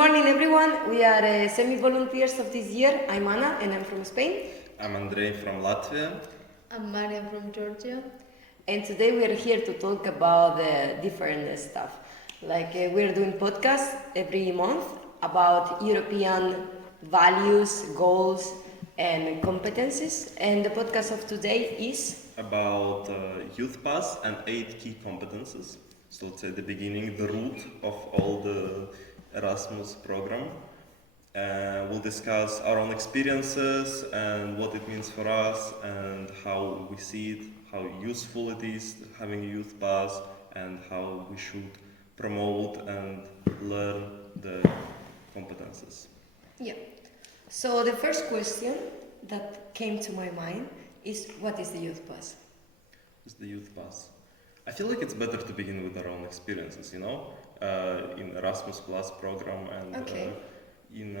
morning, everyone. We are semi-volunteers of this year. I'm Anna, and I'm from Spain. I'm Andrey from Latvia. I'm Mariam from Georgia. And today we are here to talk about different stuff. We're doing podcasts every month about European values, goals, and competences. And the podcast of today is about YouthPass and 8 key competences. So let's say the beginning, the root of all the Erasmus program. We'll discuss our own experiences and what it means for us and how we see it, how useful it is having a youth pass, and how we should promote and learn the competences. Yeah. So the first question that came to my mind is, what is the youth pass? What's the youth pass? I feel like it's better to begin with our own experiences, in Erasmus Plus program and in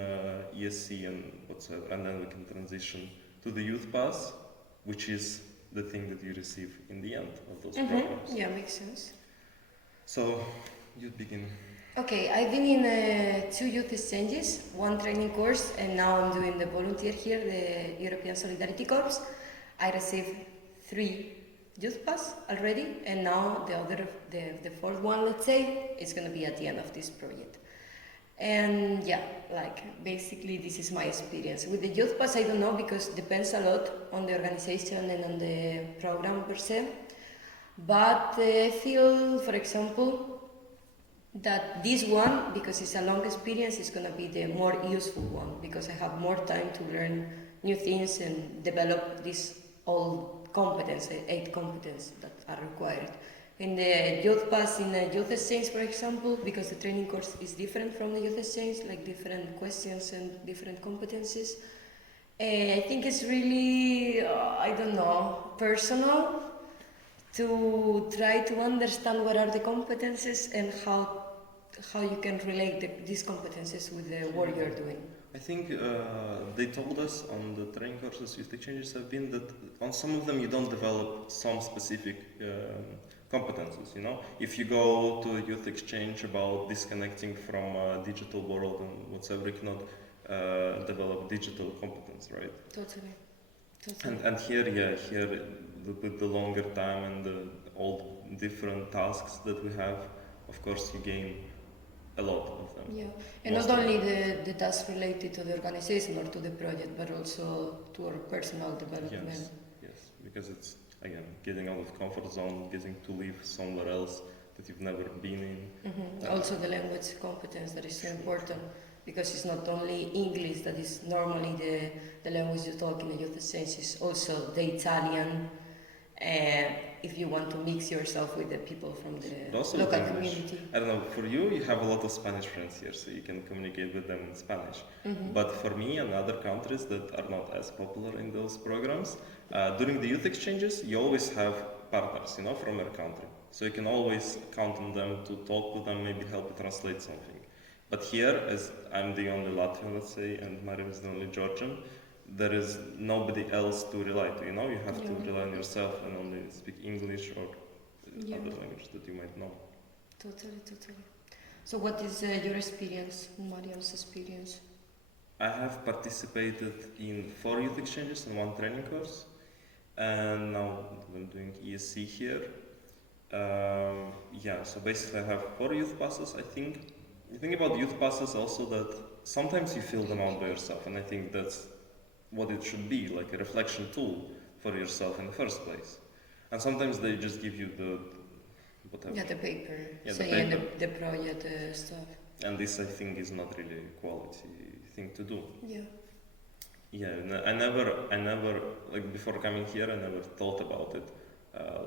ESC and whatsoever, and then we can transition to the youth pass, which is the thing that you receive in the end of those programs. Yeah, makes sense. So, you begin. Okay, I've been in 2 youth exchanges, 1 training course, and now I'm doing the volunteer here, the European Solidarity Corps. I received 3 youth pass already, and now the fourth one, let's say, is going to be at the end of this project. And yeah, basically this is my experience. With the youth pass, I don't know, because it depends a lot on the organization and on the program per se. But I feel, for example, that this one, because it's a long experience, is going to be the more useful one, because I have more time to learn new things and develop these all 8 competences that are required. In the youth pass, in the youth exchange, for example, because the training course is different from the youth exchange, like different questions and different competencies, I think it's really, personal to try to understand what are the competences and how you can relate these competences with the work you're doing. I think they told us on the training courses youth exchanges have been that on some of them you don't develop some specific competences, If you go to a youth exchange about disconnecting from a digital world and whatsoever, you cannot develop digital competence, right? Totally. And here with the longer time and all different tasks that we have, of course you gain a lot of them. Yeah, and not only the tasks related to the organization or to the project, but also to our personal development. Yes, because it's, again, getting out of comfort zone, getting to live somewhere else that you've never been in. Also the language competence, that is so important, because it's not only English that is normally the language you talk in the youth exchange, it's also the Italian, if you want to mix yourself with the people from the local community. I don't know, for you have a lot of Spanish friends here, so you can communicate with them in Spanish. But for me and other countries that are not as popular in those programs, during the youth exchanges, you always have partners, from your country. So you can always count on them to talk with them, maybe help you translate something. But here, as I'm the only Latvian, let's say, and Mariam is the only Georgian, there is nobody else to rely to, You have to rely on yourself and only speak English or other language that you might know. Totally. So what is your experience, Mariam's experience? I have participated in 4 youth exchanges and 1 training course, and now I'm doing ESC here. So basically I have 4 youth passes, I think. The thing about youth passes also that sometimes you fill them out by yourself, and I think that's what it should be, like a reflection tool for yourself in the first place. And sometimes they just give you the whatever. Yeah, the paper, saying the project stuff. And this, I think, is not really a quality thing to do. Yeah. Yeah, I never, like before coming here, I never thought about it,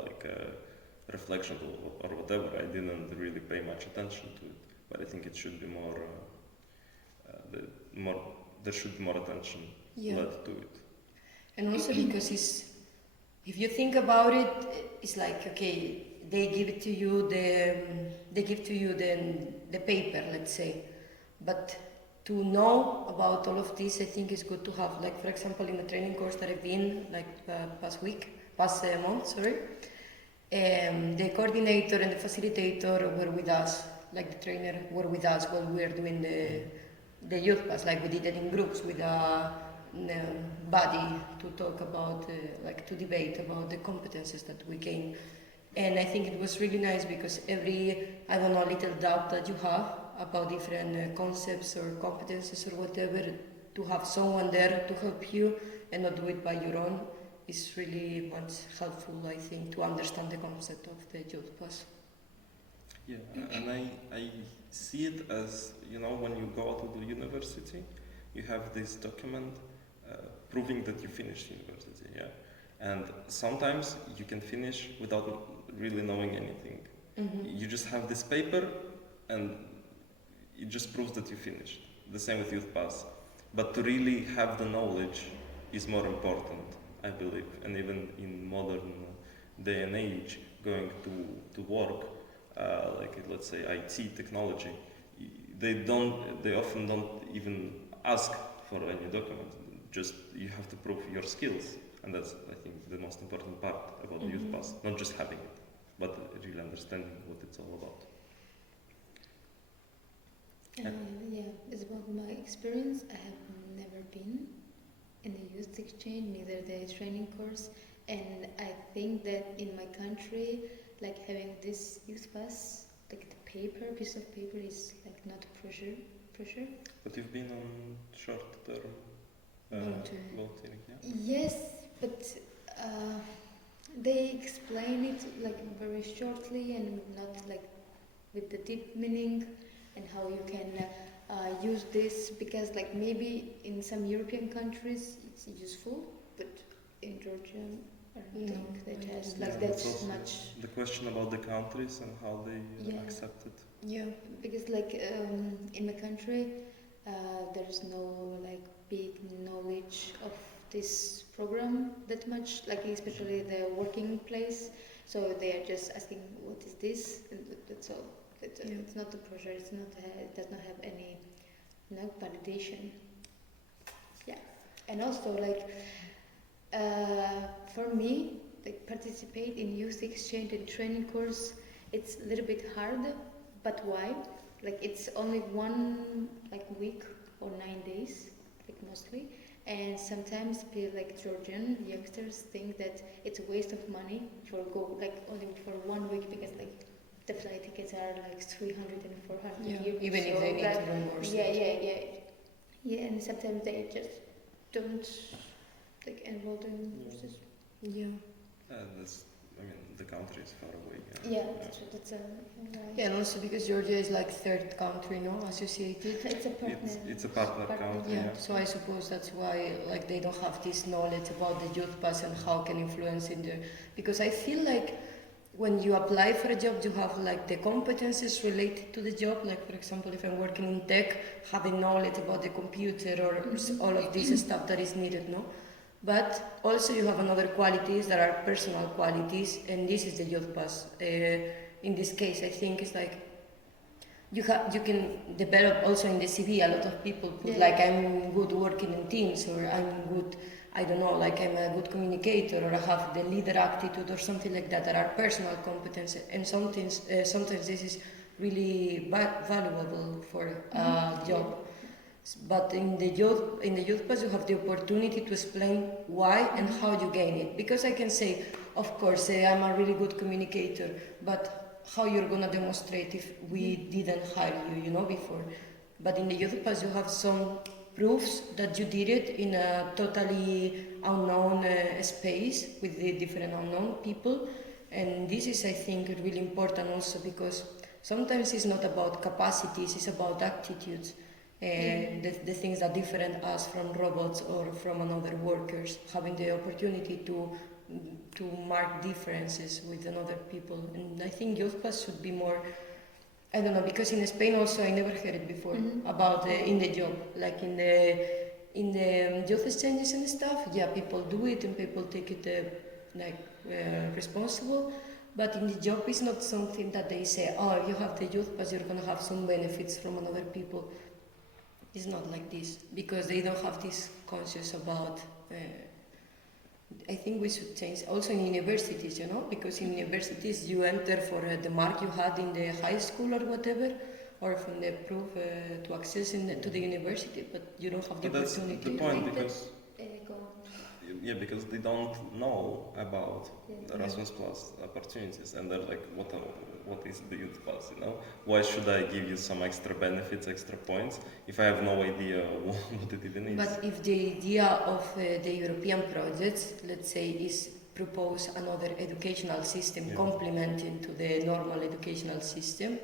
like a reflection tool or whatever. I didn't really pay much attention to it, but I think it should be there should be more attention led to it. And also because if you think about it, it's like, okay, they give to you the paper, let's say, but to know about all of this, I think it's good to have, like, for example, in the training course that I've been, past month, the coordinator and the facilitator were with us, like the trainer were with us while we were doing the youth pass. Like we did it in groups with a body to talk about, like to debate about the competences that we gain. And I think it was really nice because every, I don't know, little doubt that you have about different concepts or competences or whatever, to have someone there to help you and not do it by your own is really much helpful, I think, to understand the concept of the youth pass. Yeah, and I see it as, you know, when you go to the university, you have this document proving that you finished university, yeah? And sometimes you can finish without really knowing anything. Mm-hmm. You just have this paper and it just proves that you finished. The same with Youth Pass. But to really have the knowledge is more important, I believe. And even in modern day and age, going to work, like let's say IT technology, they often don't even ask for any document. Just you have to prove your skills, and that's, I think, the most important part about the Youth Pass. Not just having it, but really understanding what it's all about. Yeah, it's about my experience. I have never been in a youth exchange, neither the training course, and I think that in my country, like having this youth pass, like the piece of paper is like not pressure. But you've been on short-term volunteering, yeah? Yes, but they explain it like very shortly and not like with the deep meaning and how you can use this, because like maybe in some European countries it's useful, but in Georgia I don't think that has like that's much. The question about the countries and how they accept it. Yeah. Because like in my country there's no like big knowledge of this program that much, like especially the working place, so they are just asking what is this, and that's all. It's not the pressure, it's not it does not have any validation. Yeah. And also like for me, like participate in youth exchange and training course, it's a little bit hard, but why? Like it's only one like week or 9 days, like mostly, and sometimes people like Georgian youngsters think that it's a waste of money for go like only for 1 week, because like the flight tickets are like 300 and 400 euros. Even if they need to reimburse. Yeah, and sometimes they just don't like enroll in courses. Yeah. The country is far away. Yeah, that's Yeah, and also because Georgia is like third country, no, associated. It's a partner. It's a partner country. Yeah. So I suppose that's why like they don't have this knowledge about the youth pass and how can influence in there. Because I feel like when you apply for a job, you have like the competences related to the job. Like for example, if I'm working in tech, having knowledge about the computer or all of this stuff that is needed, no. But also you have another qualities that are personal qualities, and this is the youth pass. In this case, I think it's like you can develop also in the CV. A lot of people put like I'm good working in teams, or I'm good, I don't know, like I'm a good communicator, or I have the leader attitude or something like that are personal competences. And sometimes this is really valuable for a job. But in the youth pass, you have the opportunity to explain why and how you gain it. Because I can say, of course, I'm a really good communicator, but how you're gonna demonstrate if we didn't hire you, before? But in the youth pass, you have some proofs that you did it in a totally unknown space with the different unknown people, and this is, I think, really important also, because sometimes it's not about capacities, it's about attitudes. The things that different us from robots or from another workers, having the opportunity to mark differences with another people. And I think youth pass should be more, I don't know, because in Spain also I never heard it before about in the job, like in the youth exchanges and stuff. Yeah, people do it and people take it responsible. But in the job, it's not something that they say, oh, you have the youth pass, you're gonna have some benefits from another people. It's not like this, because they don't have this conscious about I think we should change also in universities, because in universities you enter for the mark you had in the high school or whatever, or from the proof to access to the university, but you don't have the But that's opportunity. the point, because Go on. yeah, because they don't know about Yeah. Erasmus Plus opportunities, and they're like, what is the Youth Pass? Why should I give you some extra benefits, extra points, if I have no idea what it even is? But if the idea of the European projects, let's say, is propose another educational system complementing to the normal educational system,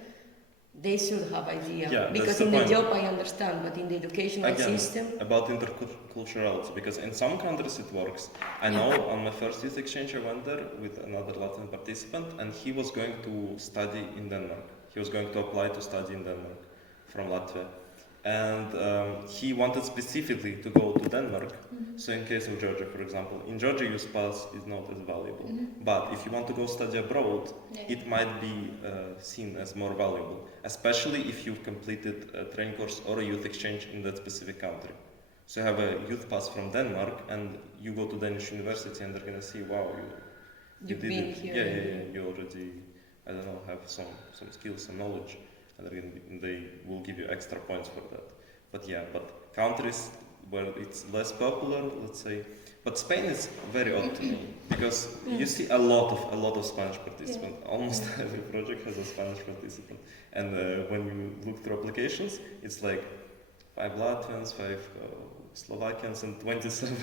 they should have idea. Yeah, because that's in the the point. job I understand, but in the educational Again, system, about interculturality, because in some countries it works. I know on my first youth exchange I went there with another Latin participant, and he was going to study in Denmark. He was going to apply to study in Denmark from Latvia. And he wanted specifically to go to Denmark. So in case of Georgia, for example, in Georgia youth pass is not as valuable. But if you want to go study abroad, it might be seen as more valuable, especially if you've completed a training course or a youth exchange in that specific country. So you have a youth pass from Denmark, and you go to Danish university, and they're gonna see, wow, you you've did been it. here. Yeah, you already, I don't know, have some skills, some knowledge, and they will give you extra points for that. But countries where it's less popular, let's say, but Spain is very odd to me, because you see a lot of Spanish participants. Almost every project has a Spanish participant, and when you look through applications, it's like 5 Latvians, 5 Slovakians, and 27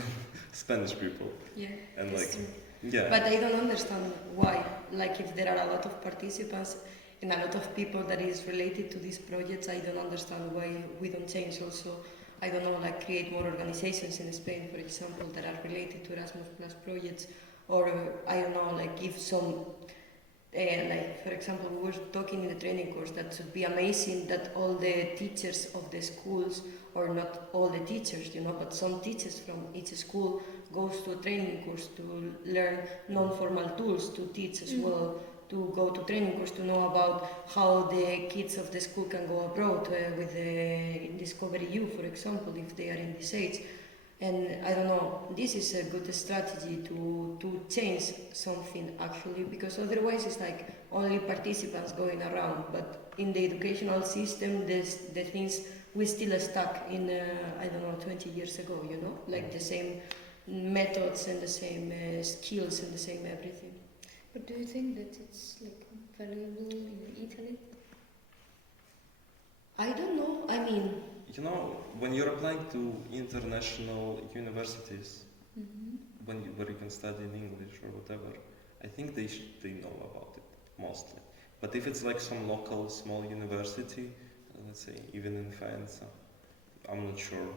Spanish people. Yeah, And that's like, true. yeah. But I don't understand why. Like, if there are a lot of participants and a lot of people that is related to these projects, I don't understand why we don't change also. I don't know, like create more organizations in Spain, for example, that are related to Erasmus Plus projects, or I don't know, like give some, like for example, we were talking in the training course that should be amazing that all the teachers of the schools, or not all the teachers, but some teachers from each school goes to a training course to learn non-formal tools to teach as well, to go to training course to know about how the kids of the school can go abroad with the Discovery U, for example, if they are in this age. And I don't know, this is a good strategy to change something actually, because otherwise it's like only participants going around, but in the educational system the things we still stuck in, I don't know, 20 years ago, like the same methods and the same skills and the same everything. But do you think that it's like valuable in Italy? I don't know, I mean... When you're applying to international universities, where you can study in English or whatever, I think they know about it, mostly. But if it's like some local small university, let's say even in France, I'm not sure.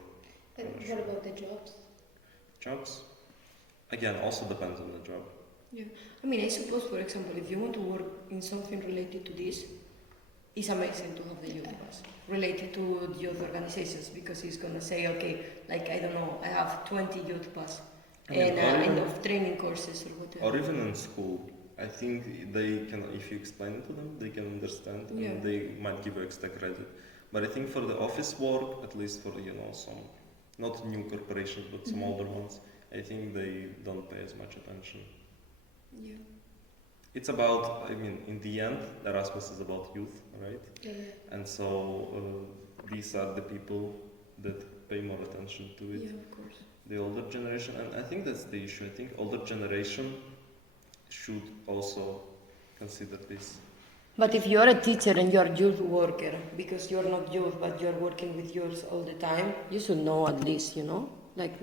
What about the jobs? Jobs? Again, also depends on the job. Yeah, I mean, I suppose, for example, if you want to work in something related to this, it's amazing to have the youth pass related to youth organizations, because it's gonna say, okay, like I don't know, I have 20 youth pass and of training courses or whatever. Or even in school, I think they can, if you explain it to them, they can understand, and they might give you extra credit. But I think for the office work, at least for some, not new corporations, but some older ones, I think they don't pay as much attention. Yeah. It's about, in the end, Erasmus is about youth, right? Yeah. And so these are the people that pay more attention to it. Yeah, of course. The older generation, and I think that's the issue. I think older generation should also consider this. But if you're a teacher and you're a youth worker, because you're not youth, but you're working with youth all the time, you should know at least, Like,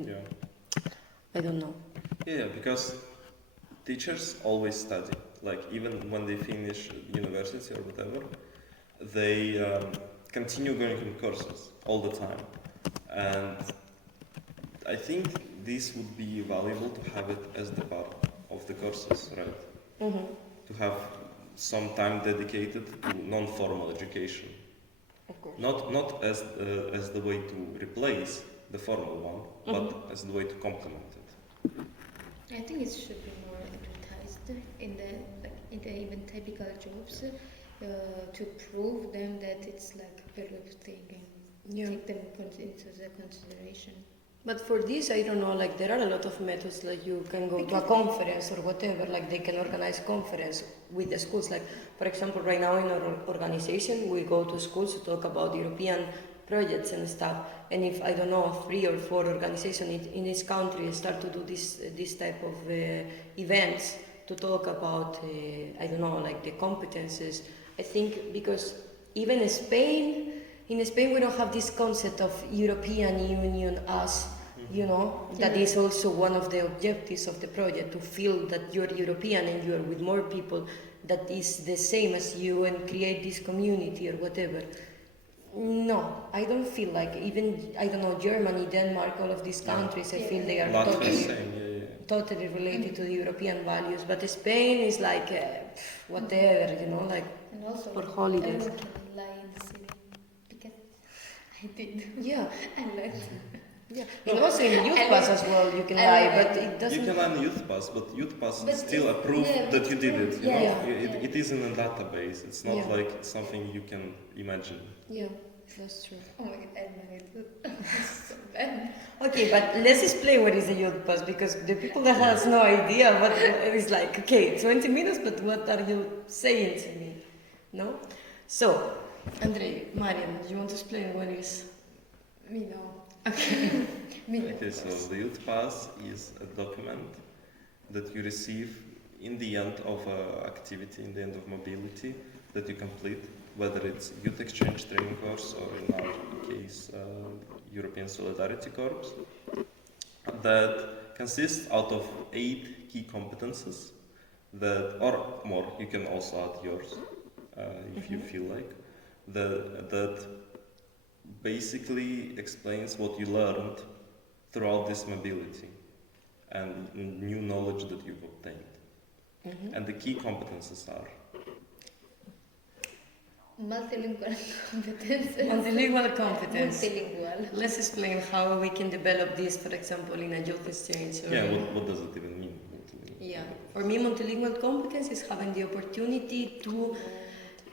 I don't know. Yeah, because teachers always study. Like, even when they finish university or whatever, they continue going on courses all the time. And I think this would be valuable to have it as the part of the courses, right? To have some time dedicated to non-formal education. Of course. Not as the way to replace the formal one, but as the way to complement it. I think it should be more advertised in the even typical jobs to prove them that it's like a valuable thing and take them into the consideration. But for this, I don't know, like there are a lot of methods, like you can go to a conference or whatever, like they can organize conference with the schools. Like, for example, right now in our organization, we go to schools to talk about European projects and stuff. And if, I don't know, 3 or 4 organizations in each country start to do this type of events to talk about, I don't know, like the competences, I think because even in Spain we don't have this concept of European Union as, you know, that is also one of the objectives of the project, to feel that you're European and you're with more people that is the same as you and create this community or whatever. No, I don't feel like, even, I don't know, Germany, Denmark, all of these countries, I feel they are totally related to the European values, but Spain is like, whatever, you know, like And also, for holidays. everyone can lie in the city because I did. Yeah. I learned. Yeah, and also in YouthPass as well, you can lie, but it doesn't. You can lie in YouthPass, but YouthPass is still a proof that you did it. You know, it is in a database. It's not like something you can imagine. Yeah, that's true. Oh my god, I know it's so bad. Okay, but let's explain what is a YouthPass, because the people that has no idea what it is like. Okay, 20 minutes, but what are you saying to me? No. So, Andrey, Mariam, do you want to explain what is? Me no. Okay. Okay, so the YouthPass is a document that you receive in the end of an activity, in the end of mobility that you complete, whether it's youth exchange training course or in our case European Solidarity Corps, that consists out of 8 key competences that, or more, you can also add yours if you feel like, that basically explains what you learned throughout this mobility and new knowledge that you've obtained. And the key competences are Multilingual competences. Multilingual competence. Multilingual. Let's explain how we can develop this, for example, in a youth exchange. Or what does it even mean? Yeah, for me, multilingual competence is having the opportunity to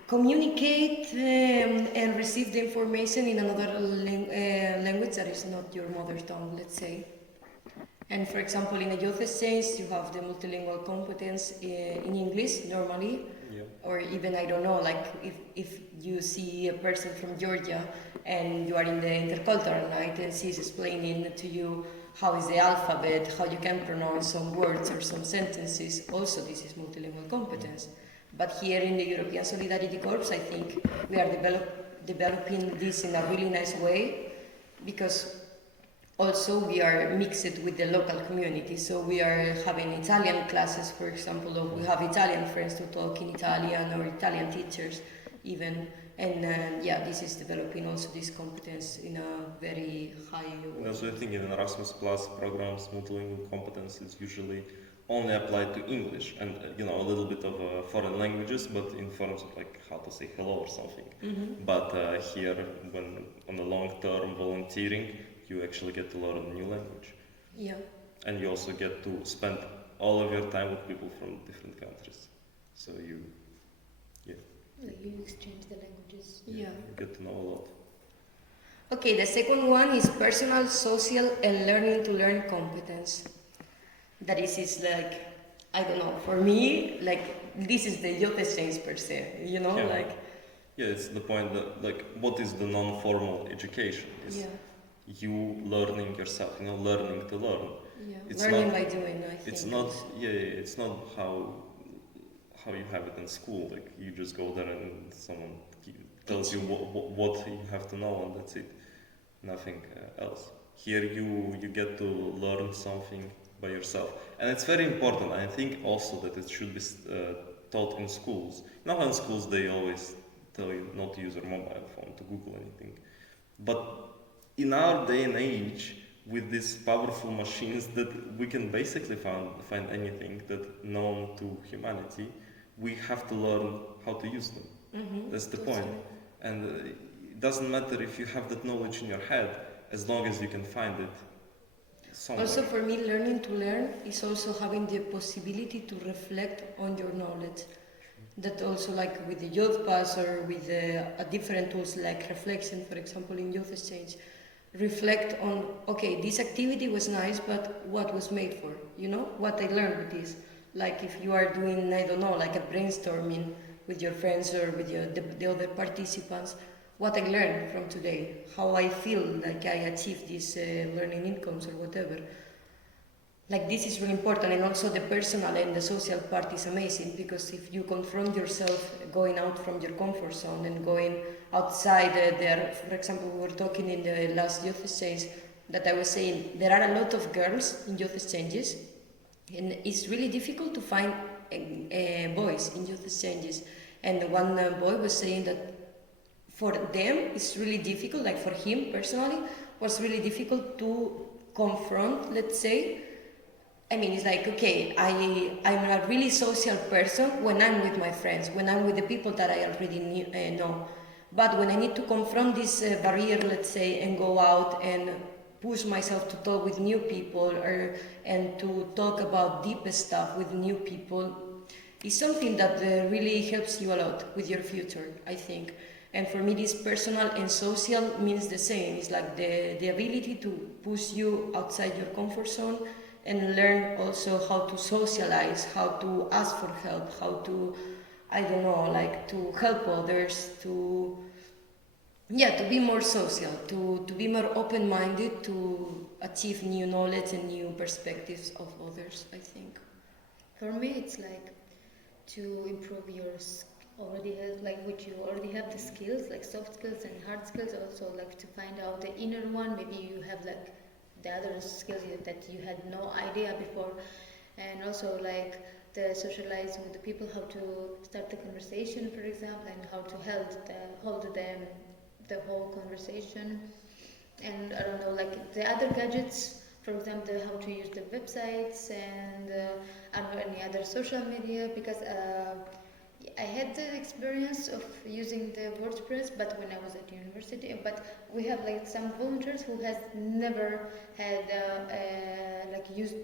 communicate and receive the information in another language that is not your mother tongue, let's say. And for example, in a youth exchange, you have the multilingual competence in English normally, or even, I don't know, like if you see a person from Georgia and you are in the intercultural night and she's explaining to you how is the alphabet, how you can pronounce some words or some sentences, also this is multilingual competence. But here in the European Solidarity Corps, I think we are developing this in a really nice way, because also we are mixed with the local community. So we are having Italian classes, for example, or we have Italian friends to talk in Italian, or Italian teachers even. And this is developing also this competence in a very high way. That's the thing, in Erasmus Plus programs, multilingual competence is usually only applied to English and a little bit of foreign languages, but in forms of like how to say hello or something. But here, when on the long-term volunteering, you actually get to learn a new language. Yeah. And you also get to spend all of your time with people from different countries. So you exchange the languages. You get to know a lot. Okay, the second one is personal, social, and learning to learn competence. That is like, I don't know, for me, like, this is the youth exchange per se, Yeah, it's the point that, like, what is the non-formal education? It's you learning yourself, learning to learn. Yeah, it's learning by doing, I think. It's not, it's not how you have it in school. Like, you just go there and someone tells you what you have to know, and that's it. Nothing else. Here you get to learn something by yourself. And it's very important. I think also that it should be taught in schools. Now in schools they always tell you not to use your mobile phone to Google anything. But in our day and age, with these powerful machines that we can basically find anything that known to humanity, we have to learn how to use them. That's the point. And it doesn't matter if you have that knowledge in your head, as long as you can find it somewhere. Also for me, learning to learn is also having the possibility to reflect on your knowledge. That also, like with the YouthPass or with different tools like reflection, for example, in youth exchange, reflect on, okay, this activity was nice, but what was made for, what I learned with this. Like if you are doing, I don't know, like a brainstorming with your friends or with the other participants, what I learned from today, how I feel like I achieved these learning incomes or whatever. Like this is really important, and also the personal and the social part is amazing, because if you confront yourself going out from your comfort zone and going outside there, for example, we were talking in the last youth exchange that I was saying there are a lot of girls in youth exchanges, and it's really difficult to find boys in youth exchanges. And one boy was saying that for them it's really difficult, like for him personally was really difficult to confront, let's say. I mean, it's like, okay, I'm a really social person when I'm with my friends, when I'm with the people that I already know. But when I need to confront this barrier, let's say, and go out and push myself to talk with new people and to talk about deep stuff with new people, it's something that really helps you a lot with your future, I think. And for me, this personal and social means the same. It's like the ability to push you outside your comfort zone and learn also how to socialize, how to ask for help, how to, I don't know, like to help others, to be more social, to be more open-minded, to achieve new knowledge and new perspectives of others, I think. For me, it's like to improve your which you already have the skills, like soft skills and hard skills. Also, like to find out the inner one. Maybe you have like the other skills that you had no idea before, and also like the socialize with the people, how to start the conversation, for example, and how to hold the whole conversation. And I don't know, like the other gadgets, for example, how to use the websites and I don't know, any other social media, because I had the experience of using the WordPress, but when I was at university. But we have like some volunteers who has never had like used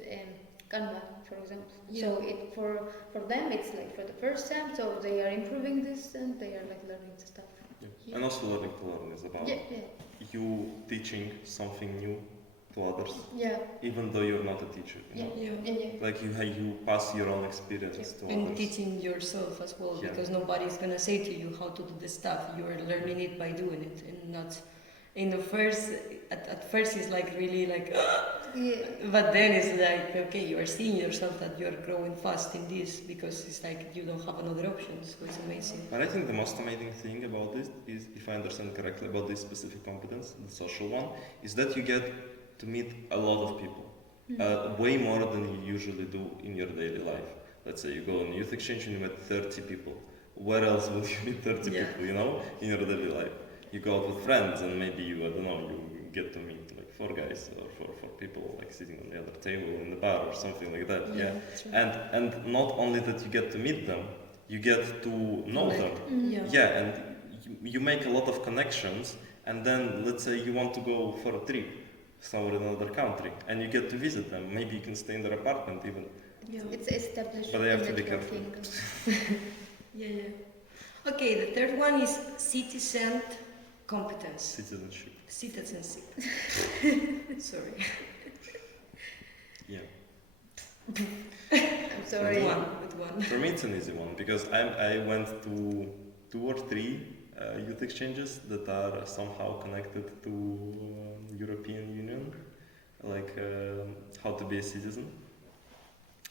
Canva, for example. Yeah. So for them it's like for the first time. So they are improving this and they are like learning the stuff. Yeah. And also learning to learn is about you teaching something new to others. Yeah. Even though you're not a teacher. You know? Yeah. Like you pass your own experience to And others. teaching yourself as well, because nobody's gonna say to you how to do the stuff. You're learning it by doing it, and not in the first. At first, it's like really like, but then it's like, okay, you are seeing yourself that you are growing fast in this, because it's like you don't have another option. So it's amazing. But I think the most amazing thing about this is, if I understand correctly about this specific competence, the social one, is that you get to meet a lot of people. Way more than you usually do in your daily life. Let's say you go on youth exchange and you met 30 people. Where else would you meet 30 people, in your daily life? You go out with friends and maybe you get to meet like 4 guys or 4 people like sitting on the other table in the bar or something like that. Yeah. And not only that you get to meet them, you get to know them. And you make a lot of connections, and then let's say you want to go for a trip somewhere in another country, and you get to visit them. Maybe you can stay in their apartment even. It's established. But I have to be careful. Okay, the third one is citizen competence. Citizenship. Citizenship. Sorry. Yeah. I'm sorry. With one. For me, it's an easy one because I went to 2 or 3 youth exchanges that are somehow connected to European Union, like how to be a citizen.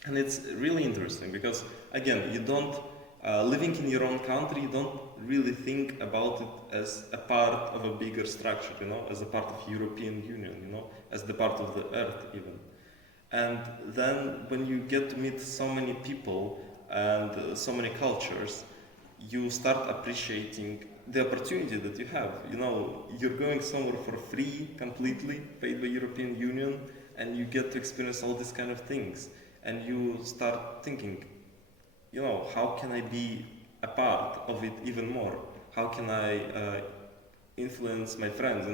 And it's really interesting because, again, you don't, living in your own country, you don't really think about it as a part of a bigger structure, as a part of European Union, as the part of the earth even. And then when you get to meet so many people and so many cultures, you start appreciating the opportunity that you have. You're going somewhere for free, completely paid by European Union, and you get to experience all these kind of things. And you start thinking, how can I be a part of it even more? How can I influence my friends,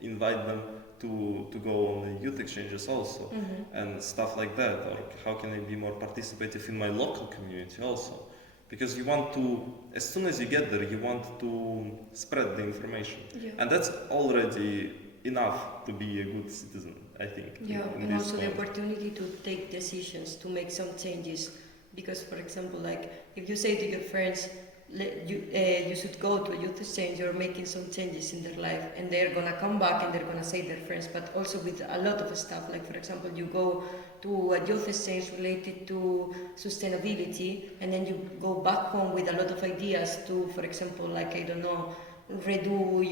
invite them to go on the youth exchanges also, and stuff like that? Or how can I be more participative in my local community also? Because you want to, as soon as you get there, you want to spread the information. And that's already enough to be a good citizen, I think. Yeah, in and this also the point. opportunity to take decisions, to make some changes. Because, for example, like if you say to your friends, you should go to a youth exchange, you're making some changes in their life, and they're gonna come back and they're gonna say their friends. But also with a lot of stuff, like for example, you go to a youth exchange related to sustainability, and then you go back home with a lot of ideas to, for example, like I don't know, redo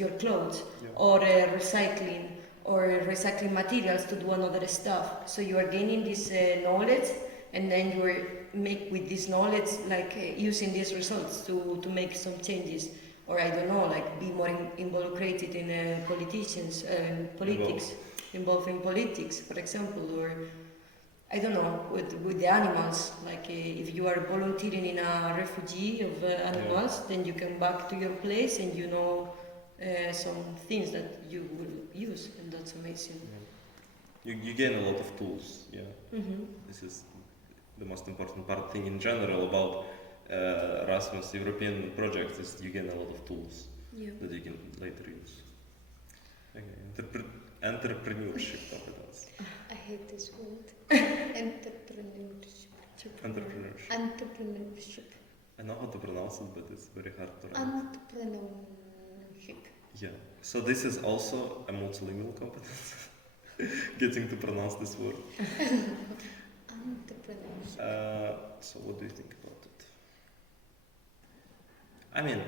your clothes Yeah. or recycling materials to do another stuff. So you are gaining this knowledge, and then you are make with this knowledge like using these results to make some changes, or I don't know, like be more involucrated in politics, involved in politics, for example, or I don't know, with the animals, like if you are volunteering in a refugee of animals, then you come back to your place and you know some things that you will use, and that's amazing. You gain a lot of tools. Yeah. Mm-hmm. This is the most important thing in general about Erasmus European projects is you gain a lot of tools Yeah. that you can later use. Okay. Entrepreneurship competence. I hate this word. Entrepreneurship. Entrepreneurship. Entrepreneurship. I know how to pronounce it, but it's very hard to write. Entrepreneurship. Yeah. So this is also a multilingual competence. Getting to pronounce this word. Entrepreneurship. So what do you think about it? I mean,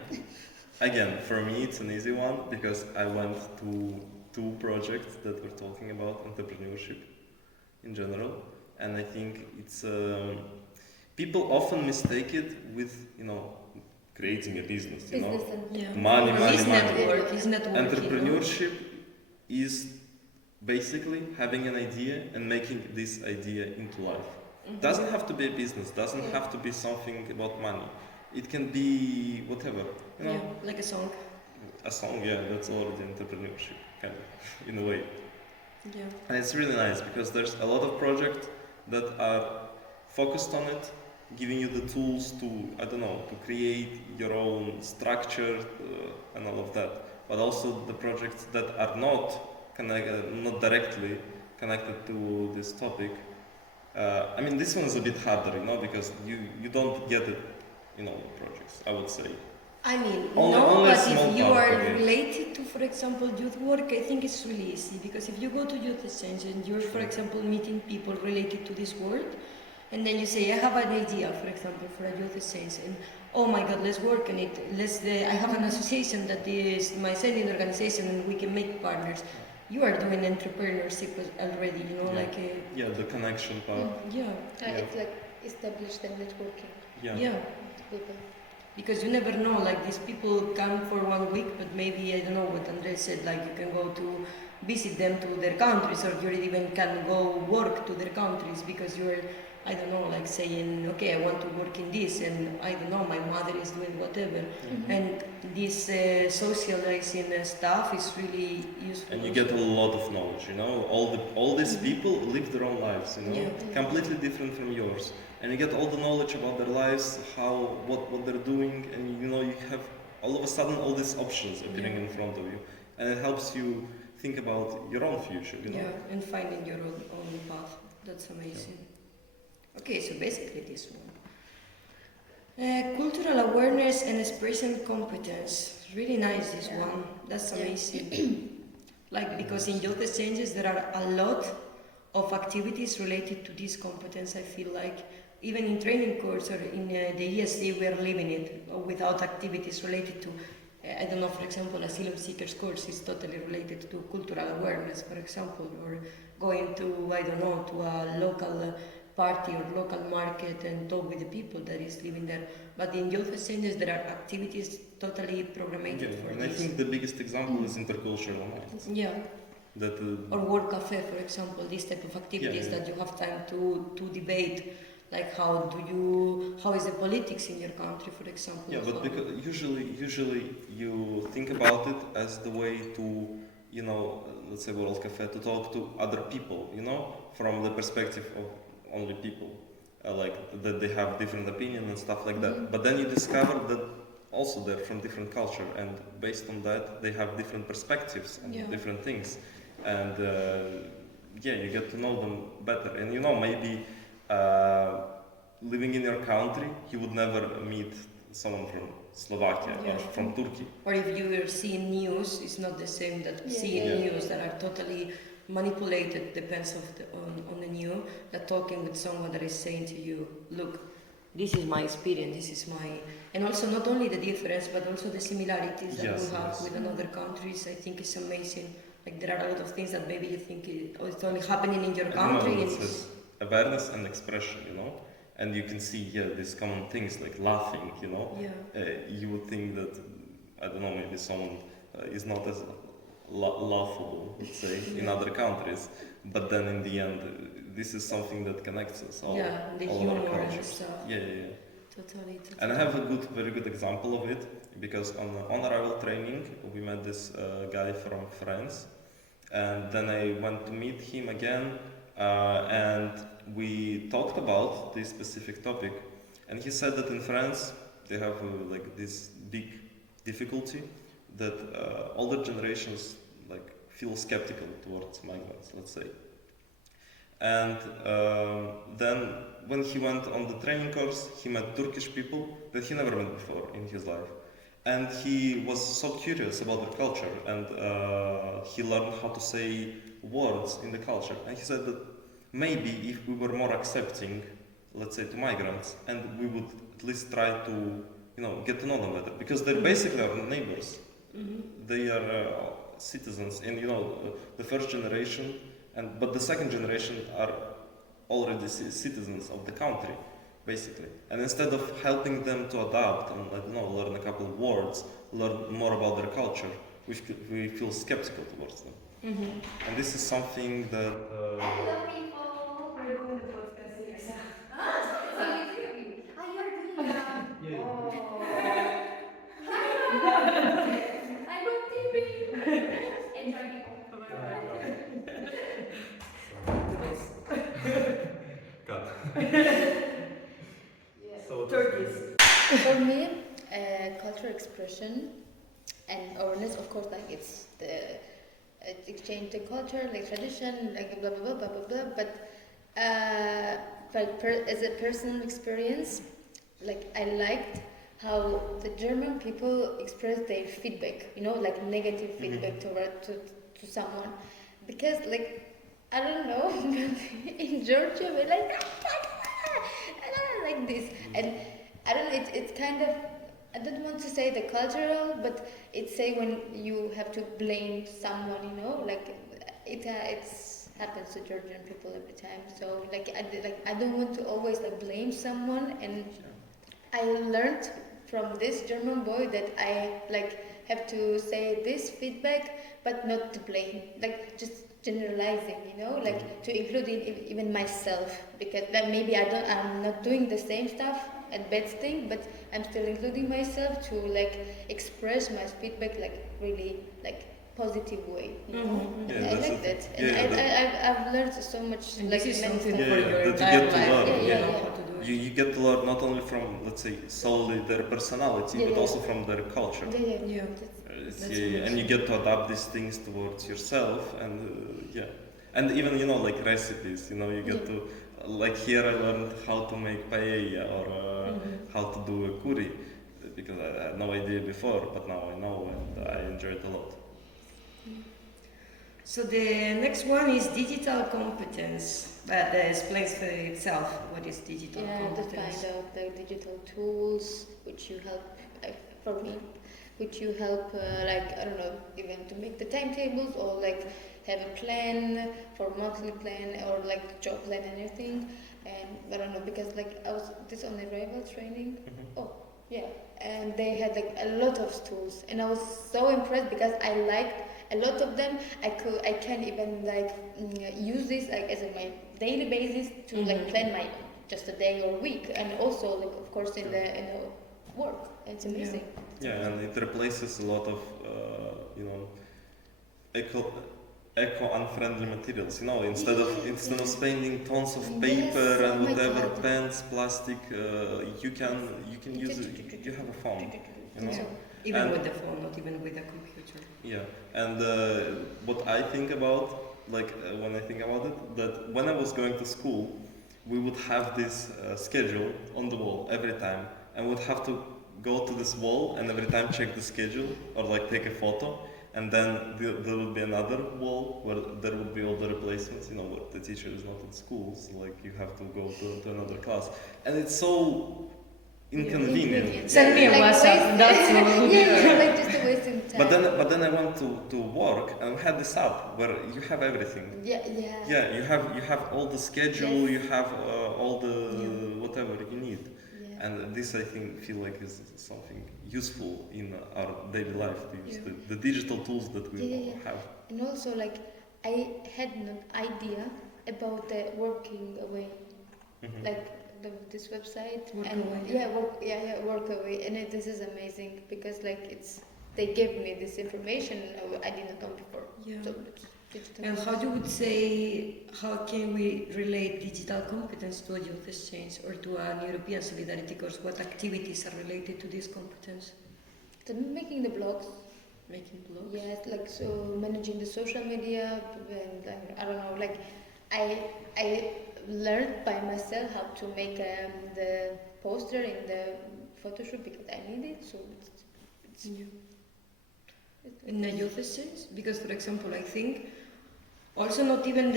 again, for me it's an easy one because I went to 2 projects that were talking about entrepreneurship in general, and I think it's people often mistake it with creating a business. Business and Yeah. Money, For me, money, it's money. network. It's networking. Entrepreneurship is basically having an idea and making this idea into life. Mhm. Doesn't have to be a business, doesn't have to be something about money. It can be whatever, Yeah, like a song. a song, yeah, that's already entrepreneurship, kind of, in a way. Yeah. And it's really nice because there's a lot of projects that are focused on it, giving you the tools to, I don't know, to create your own structure and all of that. But also the projects that are not not directly connected to this topic. I mean, this one is a bit harder, because you don't get it in all the projects, I would say. I mean, Only a but small if you part are of it. related to, for example, youth work, I think it's really easy, because if you go to youth exchange and you're, for example, meeting people related to this work, and then you say, I have an idea, for example, for a youth exchange, and oh my God, let's work on it. I have an association that is my sending organization, and we can make partners. You are doing entrepreneurship already, Yeah, the connection part. Yeah. It's like establish the networking Yeah. Yeah. with people. Because you never know, like these people come for 1 week, but maybe, I don't know what Andrey said, like you can go to visit them to their countries, or you even can go work to their countries, because you're, I don't know, like saying, okay, I want to work in this, and I don't know, my mother is doing whatever. Mhm. And this socializing stuff is really useful. And you get a lot of knowledge, all these people live their own lives, Yeah. completely different from yours. And you get all the knowledge about their lives, what they're doing, and you have all of a sudden all these options appearing in front of you. And it helps you think about your own future, Yeah, and finding your own path. That's amazing. Okay, so basically this one. Cultural awareness and expression competence. Really nice, this one. That's amazing. Because in youth exchanges there are a lot of activities related to this competence, I feel like. Even in training course or in the ESD we are living it without activities related to, I don't know, for example, asylum seekers course is totally related to cultural awareness, for example, or going to, I don't know, to a local party or local market and talk with the people that is living there. But in youth exchanges there are activities totally programmed for and this. I think the biggest example is intercultural nights. Yeah. That Or work cafe, for example, this type of activities that you have time to debate, like how is the politics in your country, for example. Yeah, but because usually you think about it as the way to, let's say World Cafe, to talk to other people, from the perspective of only people, like that they have different opinions and stuff like that. But then you discover that also they're from different culture, and based on that they have different perspectives on different things, and you get to know them better. And maybe living in your country, you would never meet someone from Slovakia or from Turkey. Or if you are seeing news, it's not the same that seeing news that are totally manipulated, depends on the news, that talking with someone that is saying to you, look, this is my experience, this is my... And also not only the difference, but also the similarities that we have with other countries. I think it's amazing. Like there are a lot of things that maybe you think it's only happening in your country. It's awareness and expression, and you can see these common things like laughing, you would think that, I don't know, maybe someone is not as laughable, let's say, in other countries, but then in the end this is something that connects us all, the all humor our cultures. and stuff. Totally. And I have a very good example of it, because on arrival training we met this guy from France, and then I went to meet him again, and we talked about this specific topic, and he said that in France they have like this big difficulty that older generations like feel skeptical towards migrants, let's say. And then when he went on the training course, he met Turkish people that he never met before in his life. And he was so curious about their culture, and he learned how to say words in the culture. And he said that maybe if we were more accepting, let's say, to migrants, and we would at least try to, get to know them better, because they're basically our neighbors. They are citizens, and the first generation, but the second generation are already citizens of the country, basically. And instead of helping them to adapt and learn a couple of words, learn more about their culture, we feel skeptical towards them. And this is something that. Hello, people. We're doing the podcast here. You're doing I'm on TV. Enjoy, people. Cut. So Turkish. For me, cultural expression and awareness, of course, like it's the exchange the culture, like tradition, like blah blah blah blah blah blah. But as a personal experience, like I liked how the German people express their feedback, like negative feedback to someone, because like I don't know, in Georgia we're like this, and I don't know, it's kind of, I don't want to say the cultural, but it's say when you have to blame someone, like it's happens to Georgian people every time. So like I don't want to always like blame someone, and I learned from this German boy that I like have to say this feedback, but not to blame, like just generalizing, like to include even myself, because that maybe I'm not doing the same stuff and bad thing, but I'm still including myself to like express my feedback like really like positive way. I like that, and I've learned so much. And like this is many something stuff. for your that you entire get to life. learn. How to do it. You get to learn not only from, let's say, solely their personality, but also from their culture. Yeah. And you get to adapt these things towards yourself, and and even like recipes. You get to, like here I learned how to make paella or how to do a curry, because I had no idea before, but now I know, and I enjoy it a lot. So the next one is digital competence. That explains for itself what is digital competence. To find out the digital tools which you help, for me, which you help, like, I don't know, even to make the timetables, or like have a plan for monthly plan, or like job plan and everything. And I don't know, because like I was this on arrival training. And they had like a lot of tools, and I was so impressed because I liked a lot of them. I can even like use this like as a my daily basis to like plan my just a day or week, and also like of course in the work. It's amazing. And it replaces a lot of eco-unfriendly materials. Instead of spending tons of paper and whatever, pens, plastic, you can use it. You have a phone. You know? So, Even And- with the phone, not even with a computer. Yeah, and what I think about, when I think about it, that when I was going to school, we would have this schedule on the wall every time, and would have to go to this wall and every time check the schedule or like take a photo, and then there would be another wall where there would be all the replacements. You know, where the teacher is not in school, so like you have to go to another class, and it's so inconvenient. Send me a Like WhatsApp, waste- that's all. yeah, like just a wasting time. But then I went to work and we had this app where you have everything. Yeah. Yeah, you have all the schedule, Yes. you have all the Yeah. whatever you need, Yeah. and this I feel like is something useful in our daily life to use Yeah. the digital tools that we Yeah. have. And also, like, I had no idea about the working away, Mhm. like this website. Workaway. Work away, and this is amazing because like they gave me this information I did not know before. Yeah. So it's digital. And how you would say, how can we relate digital competence to a youth exchange or to an European solidarity course? What activities are related to this competence? So making the blogs. Making blogs? Yes, like so managing the social media, and I don't know, like I learned by myself how to make the poster in the Photoshop because I need it. So it's Yeah. In a youth exchange, because for example, I think also not even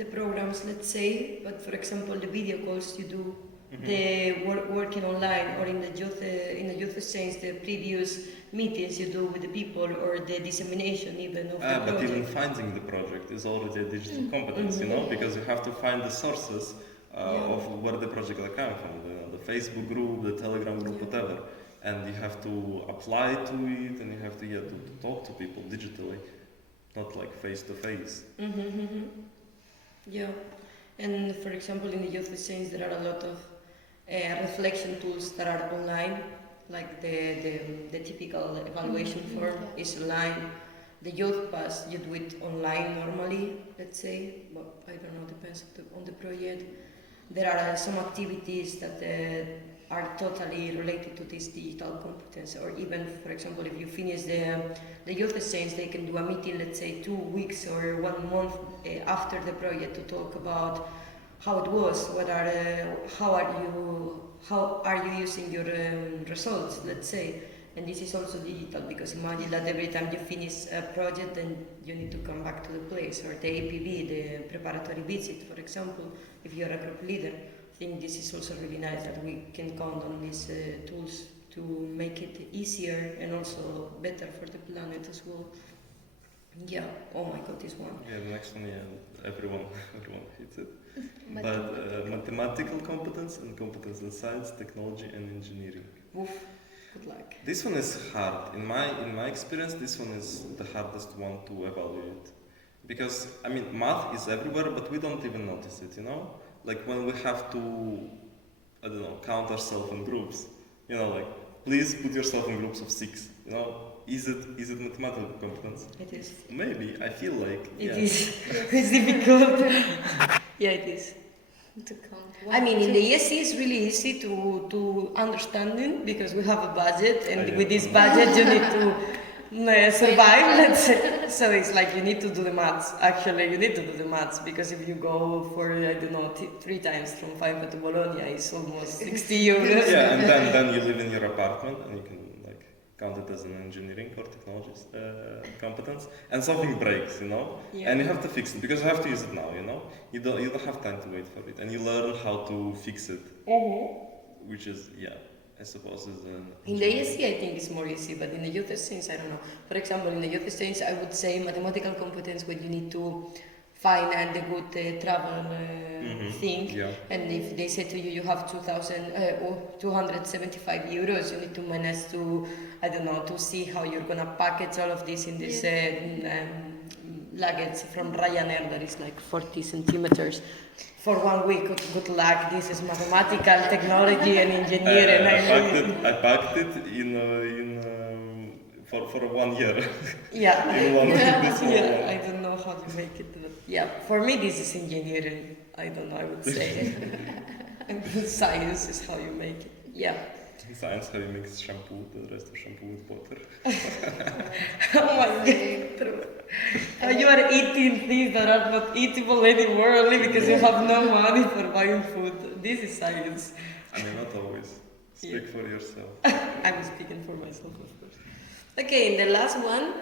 the programs, let's say, but for example, the video calls you do, Mhm. the working online, or in the youth exchange, the previous meetings you do with the people, or the dissemination even of the But project. even finding the project is already a digital competence, you know, because you have to find the sources Yeah. of where the project are coming from, the Facebook group, the Telegram group, Yeah. whatever, and you have to apply to it, and you have to to talk to people digitally, not like face to face. Yeah, and for example, in the youth exchange, there are a lot of reflection tools that are online, like the typical evaluation form is online. The YouthPass, you do it online normally, let's say, but I don't know, depends on the project. There are some activities that are totally related to this digital competence, or even, for example, if you finish the youth exchange, they can do a meeting, let's say 2 weeks or 1 month after the project to talk about how it was, how are you using your results, let's say. And this is also digital, because imagine that every time you finish a project, then you need to come back to the place, or the APV, the preparatory visit, for example, if you're a group leader. I think this is also really nice that we can count on these tools to make it easier and also better for the planet as well. Yeah, oh my god, this one. Yeah, the next one, everyone hates it. But mathematical competence and competence in science, technology, and engineering. Woof, good luck. This one is hard. In my experience, this one is the hardest one to evaluate. Because, I mean, math is everywhere, but we don't even notice it, you know? Like when we have to, I don't know, count ourselves in groups. You know, like, please put yourself in groups of 6, you know? Is it mathematical competence? It is. Maybe, I feel like, It yeah. is. It's difficult. Yeah, it is. to count. I mean, in the two. ESC it's really easy to understanding, because we have a budget, and Oh, yeah. with this budget you need to survive, let's say. So it's like you need to do the maths. Actually, you need to do the maths, because if you go for, I don't know, 3 times from Five to Bologna, it's almost 60 euros. Yeah, and then you live in your apartment and you can like count it as an engineering or technologies competence, and something breaks, you know, Yeah. and you have to fix it because you have to use it now, you know. You don't have time to wait for it, and you learn how to fix it, which is I suppose is an In the ESC, I think it's more easy, but in the youth exchange, I don't know. For example, in the youth exchange, I would say mathematical competence, when you need to find the good travel thing. Yeah. And if they say to you, you have 275 euros, you need to manage to, I don't know, to see how you're gonna package all of this in this luggage from Ryanair that is like 40 centimeters for 1 week. Good luck. This is mathematical, technology, and engineering. I packed it in for 1 year. Yeah. In one this one, Yeah, I don't know how to make it. But yeah, for me this is engineering. I don't know, I would say. And science is how you make it. Yeah. In science, how you mix shampoo, the rest of shampoo with water. Oh my god, true. You are eating things that are not eatable anymore only because you have no money for buying food. This is science. I mean, not always. Speak for yourself. I'm speaking for myself, of course. Okay, and the last one,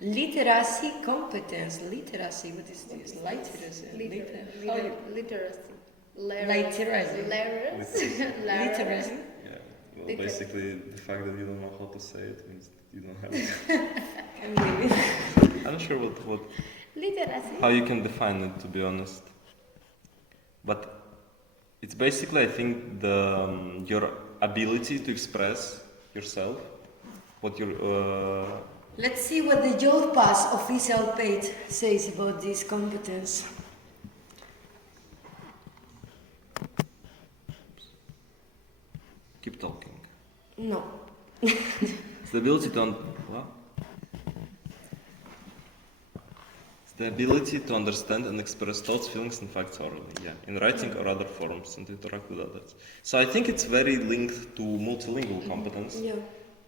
literacy competence. Literacy, what is this? Literacy. Literacy. Literacy. Literacy. Yeah. Well, basically, the fact that you don't know how to say it means you don't have it. I'm not sure what Literacy. how you can define it, to be honest. But it's basically, I think, your ability to express yourself, what your Let's see what the YouthPass official page says about this competence. keep talking. No. It's the ability to what? It's the ability to understand and express thoughts, feelings, and facts orally. Yeah, in writing or other forms, and to interact with others. So I think it's very linked to multilingual competence. Yeah.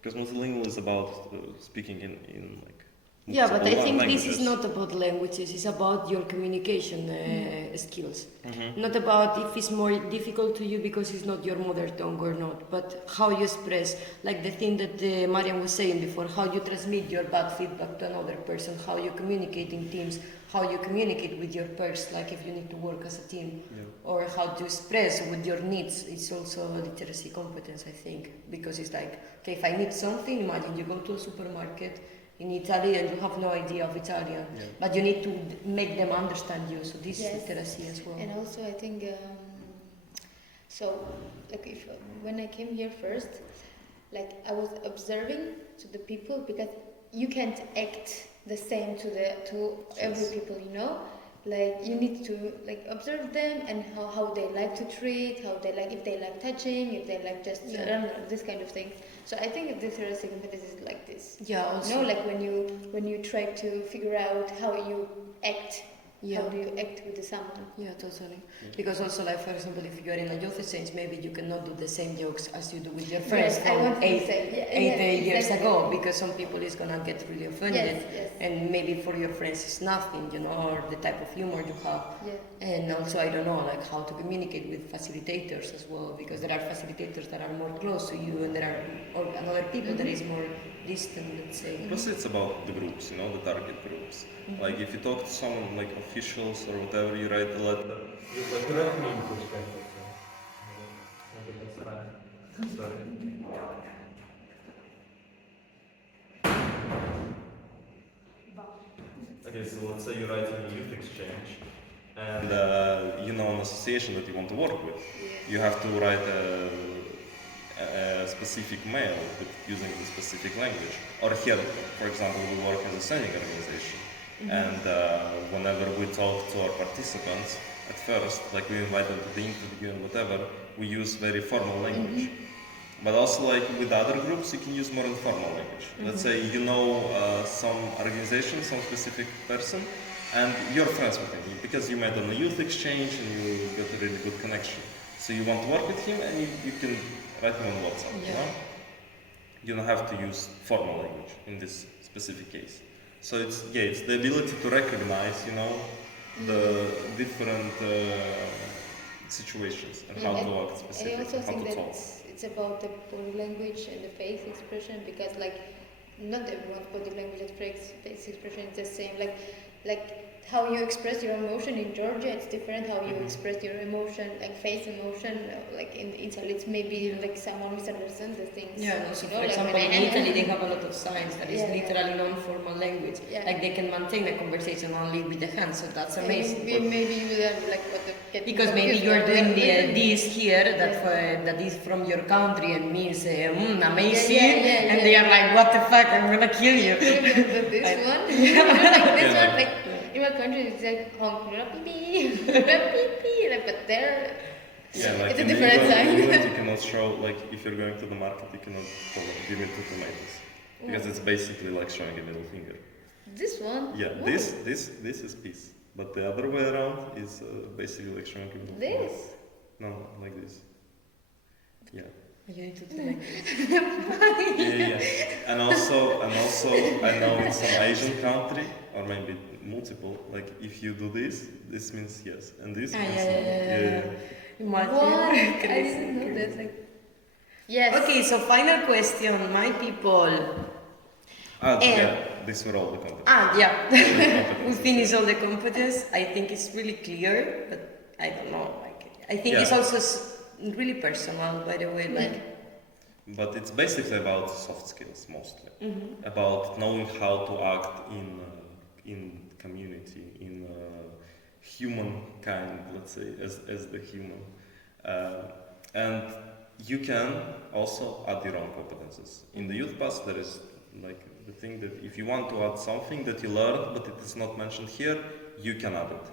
Because multilingual is about speaking in like. Yeah, but I think languages. this is not about languages, it's about your communication skills. Mm-hmm. Not about if it's more difficult to you because it's not your mother tongue or not, but how you express, like the thing that Mariam was saying before, how you transmit your bad feedback to another person, how you communicate in teams, how you communicate with your peers, like if you need to work as a team, or how to express with your needs. It's also a literacy competence, I think, because it's like, okay, if I need something, imagine you go to a supermarket in Italy and you have no idea of Italian, but you need to make them understand you, so this is literacy as well. And also I think, so like when I came here first, like I was observing to the people, because you can't act the same to every people, you know, like you need to like observe them and how they like to treat, how they like, if they like touching, if they like just I don't know, this kind of thing. So I think this literacy competence is like this. Yeah, also. You know, like when you try to figure out how you act. Yeah. How do you act with someone? Yeah, totally. Because also, like for example, if you are in a youth exchange, maybe you cannot do the same jokes as you do with your friends from eight years ago, because some people is gonna get really offended, and maybe for your friends it's nothing, you know, or the type of humor you have. And also, I don't know, like how to communicate with facilitators as well, because there are facilitators that are more close to you, and there are other people that is more distant, let's say. Plus, it's about the groups, you know, the target groups. Like if you talk to someone like officials or whatever, you write a letter. You write me push Sorry. Okay, so let's say you write in a youth exchange, and you know an association that you want to work with. You have to write a specific mail with using the specific language. Or here, for example, we work as a sending organization. And whenever we talk to our participants, at first, like we invite them to the interview and whatever, we use very formal language. But also, like with other groups, you can use more informal language. Let's say you know some organization, some specific person, and you're friends with him because you met on a youth exchange and you got a really good connection. So you want to work with him, and you can write him on WhatsApp. You know? You don't have to use formal language in this specific case. So it's the ability to recognize, you know, the different situations and how to act specifically, I also how think to that talk. it's about the body language and the face expression, because like not everyone's body language and face expression is the same. Like how you express your emotion in Georgia, it's different. How you express your emotion, like face emotion, like in Italy, it's maybe like someone misunderstands the things. Yeah, also, you know, for like example, in Italy they have a lot of signs that is literally non-formal language. Like they can maintain a conversation only with the hands, so that's amazing. Maybe you would like what the because maybe you're doing this here that is from your country and means amazing, and they are like, what the fuck, I'm gonna kill you. This one, this one, like in my country it's like but there. Like it's a in different sign. In England, you cannot show, like, if you're going to the market, you cannot give me 2 tomatoes. Because it's basically like showing a middle finger. This one? Yeah, this is peace. But the other way around is basically like showing a middle finger. This? No, like this. Yeah. You need to tell. Yeah. And also, I know in some Asian country, or maybe multiple, like if you do this, this means yes, and this means no. Imagine. What? I Crazy, didn't know crazy. that. Like, yes. Okay, so final question, my people. These were all the competencies. Yeah. All the competencies, We finished yeah. all the competence. I think it's really clear, but I don't know. Like, I think it's Yeah. also really personal, by the way. Like, But it's basically about soft skills mostly, Mhm. about knowing how to act in community, in humankind, let's say, as the human, and you can also add your own competences. In the YouthPass, there is like the thing that if you want to add something that you learned but it is not mentioned here, you can add it.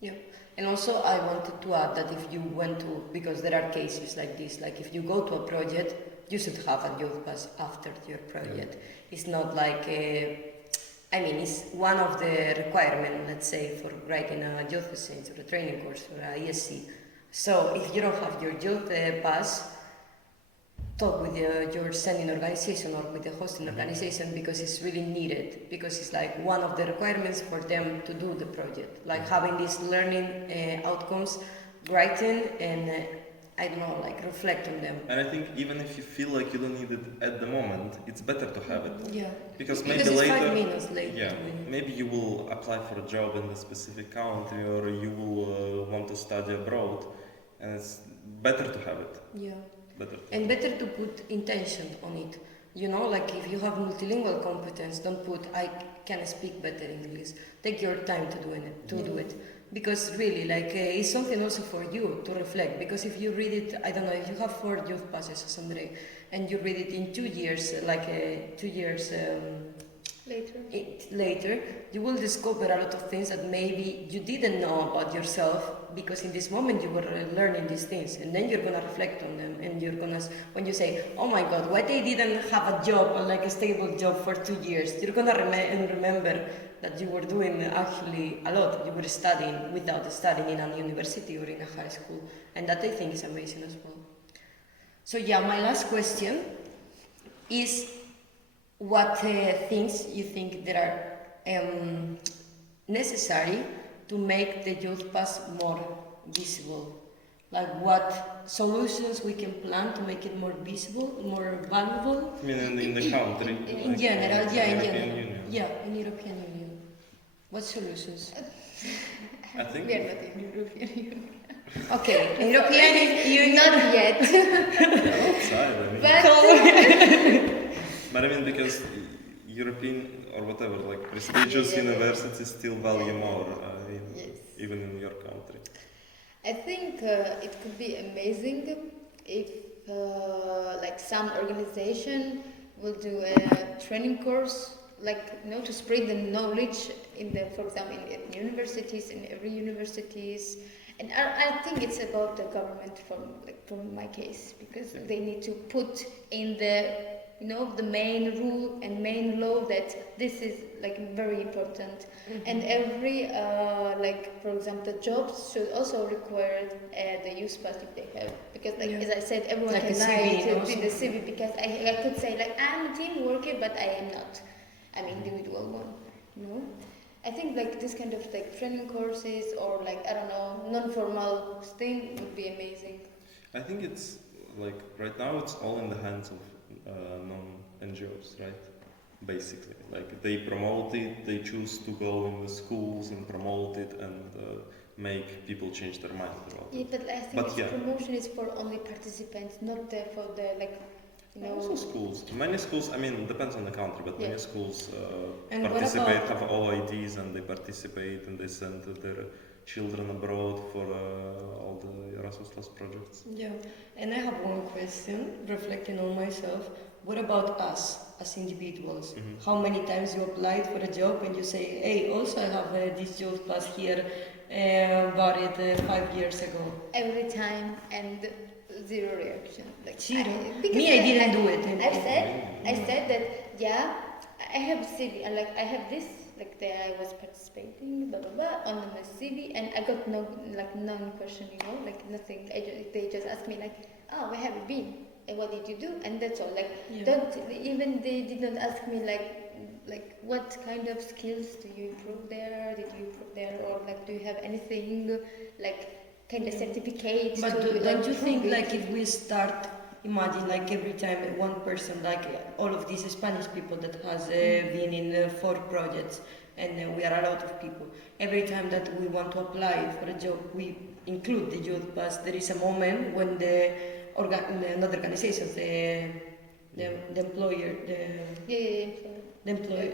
yeah. And also, I wanted to add that if you went to, because there are cases like this, like if you go to a project, you should have a youth pass after your project. It's not like it's one of the requirements, let's say, for writing a youth exchange or a training course or a ESC. So if you don't have your youth pass, talk with your sending organization or with the hosting organization, because it's really needed, because it's like one of the requirements for them to do the project, like having these learning outcomes, writing and I don't know, like reflect on them. And I think even if you feel like you don't need it at the moment, it's better to have it. Yeah. Because maybe it's later, 5 minutes late. yeah, maybe you will apply for a job in a specific country, or you will want to study abroad, and it's better to have it. Yeah. Better. And better to put intention on it. You know, like if you have multilingual competence, don't put I can speak better English. Take your time to do it. Because really, like it's something also for you to reflect. Because if you read it, I don't know, if you have 4 youth passes as Andrey, and you read it in 2 years, like 2 years later, you will discover a lot of things that maybe you didn't know about yourself, because in this moment you were learning these things, and then you're gonna reflect on them, and you're gonna, when you say, oh my god, why they didn't have a job, like a stable job for 2 years, you're gonna remember that you were doing actually a lot. You were studying without studying in a university or in a high school, and that I think is amazing as well. So yeah, my last question is, what things you think that are necessary to make the youth pass more visible? Like what solutions we can plan to make it more visible, more valuable? I mean, in the country. In general, yeah, in European general. Union. Yeah, in European Union. What solutions? I think. We are not in European Union. Okay, in European Union. Not yet. Outside, I mean. But I mean, because European or whatever, like prestigious universities still value more, even in your country. I think it could be amazing if like some organization will do a training course, like to spread the knowledge in the, for example, in universities, in every universities. And I think it's about the government from my case, because they need to put in the main rule and main law that this is like very important. And every for example, jobs should also require the youth pass if they have, because as I said, everyone Like can the lie CV in the CV, because I could say like I'm a team worker, but I am not. I'm individual one. I think like this kind of like training courses or like I don't know, non-formal thing would be amazing. I think it's like right now it's all in the hands of non-NGOs, right? Basically, like they promote it, they choose to go in the schools and promote it and make people change their mind about it. But I think this promotion is for only participants, not for the Also schools. Many schools, I mean, it depends on the country, but many schools And participate, have OIDs, and they participate and they send their children abroad for all the Erasmus Plus projects. Yeah, and I have one question, reflecting on myself. What about us as individuals? How many times you applied for a job and you say, hey, also I have this youth plus here, bought it 5 years ago? Every time, and zero reaction. Like zero? I didn't do it. I said that, I have a CV, and like I have this, like that I was participating, blah blah blah, on my CV, and I got no question, like nothing. They just asked me like, oh, where have you been? and what did you do? And that's all. Like, Yeah. they did not ask me like what kind of skills do you improve there? Did you improve there, or like do you have anything like kind of certificates? But to, don't you prove think it? like if we start, imagine like every time one person, like all of these Spanish people that has been in 4 projects, and we are a lot of people, every time that we want to apply for a job, we include the YouthPass. There is a moment when not the organizations, the employer, the employer,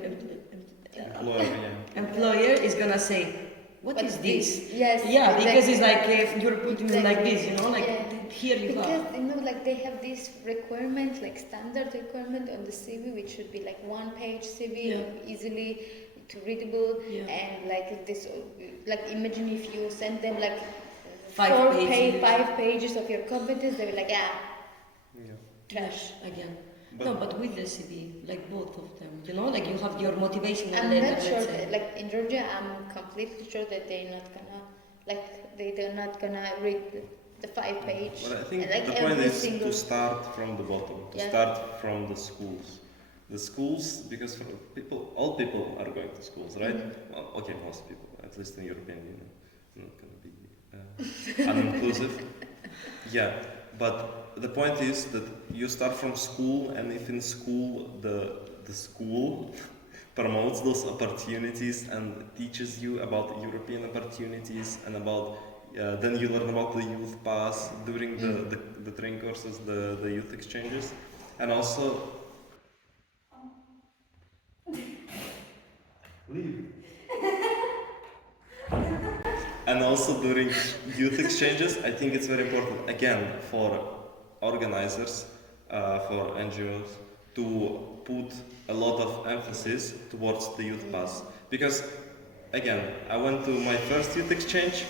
Employer, yeah. employer is gonna say, what is this? Yes. Yeah, because exactly. it's like if you're putting it like this, you know, like Yeah. here you Because have. you know, like they have this requirement, like standard requirement on the CV, which should be like 1-page CV, Yeah. easily to readable, Yeah. and like this, like imagine if you send them like 5 pages. 5 pages of your competence, they will like Yeah. trash. Again. But- No, but with the CV, like both of them, you know, like you have your motivational I'm letter, not sure, let's say. like in Georgia, I'm completely sure that they're not gonna, they're not gonna read the 5-page. Well, I think and, like, the point every is single to start from the bottom, to Yeah. start from the schools. The schools, because for people, all people are going to schools, right? Mhm. Well, okay, most people, at least in European Union, I'm not going to be uninclusive. Yeah, but the point is that you start from school, and if in school the school promotes those opportunities and teaches you about European opportunities and about then you learn about the YouthPass during the training courses, the youth exchanges, and also and also during youth exchanges. I think it's very important again for organizers, for NGOs to put a lot of emphasis towards the YouthPass, because again, I went to my first youth exchange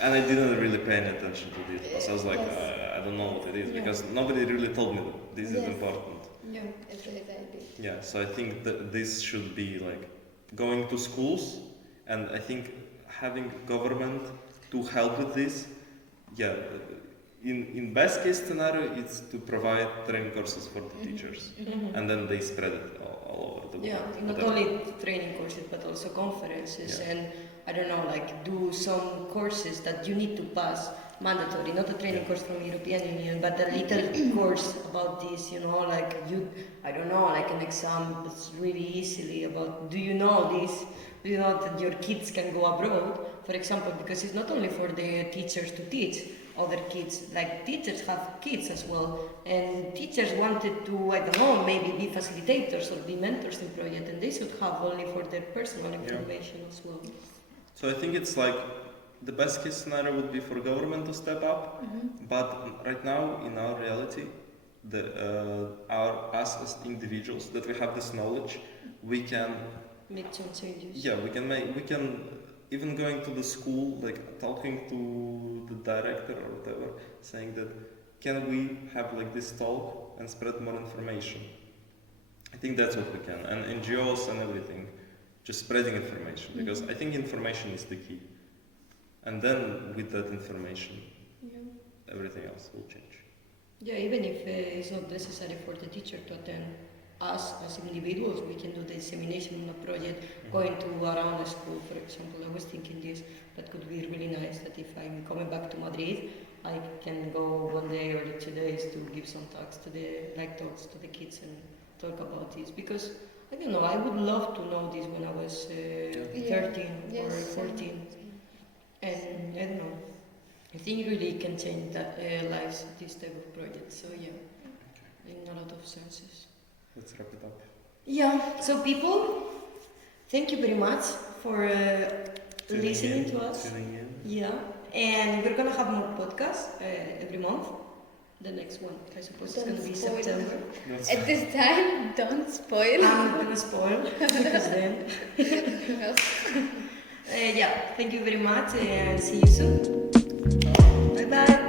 and I didn't really pay any attention to the YouthPass. I was like, Yes. I don't know what it is, Yeah. because nobody really told me that this is Yes. important. Yeah. Exactly. Yeah, so I think that this should be like going to schools, and I think having government to help with this. Yeah, in best case scenario, it's to provide training courses for the teachers, Mhm. and then they spread it all over the world. Yeah, not Whatever. only training courses but also conferences Yeah. and I don't know, like do some courses that you need to pass mandatory, not a training course from European Union, but a little course about this, you know, like I don't know, like an exam that's really easily about, do you know this? Do you know that your kids can go abroad, for example, because it's not only for the teachers to teach other kids, like teachers have kids as well, and teachers wanted to, I don't know, maybe be facilitators or be mentors in project, and they should have only for their personal information as well. So I think it's like the best case scenario would be for government to step up, but right now in our reality, us as individuals that we have this knowledge, we can Make some changes. we can even going to the school, like talking to the director or whatever, saying that can we have like this talk and spread more information. I think that's what we can, and NGOs and everything, just spreading information, because I think information is the key, and then with that information everything else will change. Yeah, even if it's not necessary for the teacher to attend, us as individuals, we can do the dissemination on a project, going to around a school, for example. I was thinking this, that could be really nice, that if I'm coming back to Madrid, I can go 1 day or 2 days to give some talks to the kids and talk about this, because I don't know, I would love to know this when I was 13 or 14, and I don't know, I think really can change that lives, this type of project, so yeah, in a lot of senses. Let's wrap it up. Yeah, so people, thank you very much for listening to us. Tuning in. Yeah, and we're gonna have more podcasts every month. The next one, I suppose, is gonna be Don't spoil. September. That's At this time, don't spoil. I'm not gonna spoil because then. Yeah, thank you very much and see you soon. Bye bye.